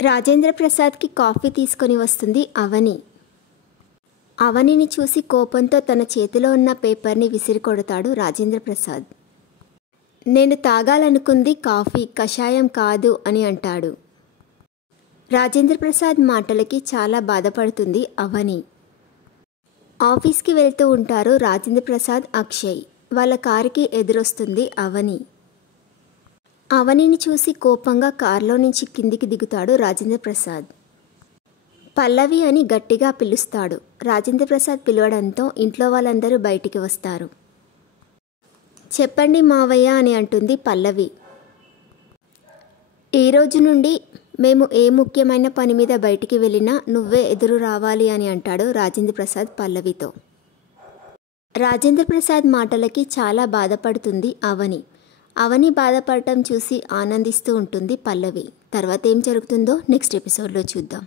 Rajendra ప్రసాద్కి coffee తీసుకొని వస్తుంది అవని. అవనిని చూసి కోపంతో తన చేతిలో ఉన్న పేపర్ని విసిరికొడతాడు రాజేంద్ర ప్రసాద్. నేను తాగాలనుకుంది కాఫీ, కషాయం కాదు అని అంటాడు. రాజేంద్ర ప్రసాద్ మాటలకి చాలా బాధపడుతుంది అవని. ఆఫీస్కి వెళ్తూ ఉంటారు రాజేంద్ర ప్రసాద్, అక్షయ్. వాళ్ళ కారుకి ఎదురొస్తుంది అవని. అవనిని చూసి కోపంగా కారులో నుంచి కిందికి దిగుతాడు రాజేంద్ర ప్రసాద్. పల్లవి అని గట్టిగా పిలుస్తాడు. రాజేంద్ర ప్రసాద్ పిలవడంతో ఇంట్లో వాళ్ళందరూ బయటికి వస్తారు. చెప్పండి మావయ్య అని అంటుంది పల్లవి. ఈ రోజు నుండి మేము ఏ ముఖ్యమైన పని మీద బయటికి వెళ్ళినా నువ్వే ఎదురు రావాలి అని అంటాడు రాజేంద్ర ప్రసాద్ పల్లవితో. రాజేంద్ర ప్రసాద్ మాటలకి చాలా బాధపడుతుంది అవని. అవని బాధపడటం చూసి ఆనందిస్తూ ఉంటుంది పల్లవి. తర్వాత ఏం జరుగుతుందో నెక్స్ట్ ఎపిసోడ్లో చూద్దాం.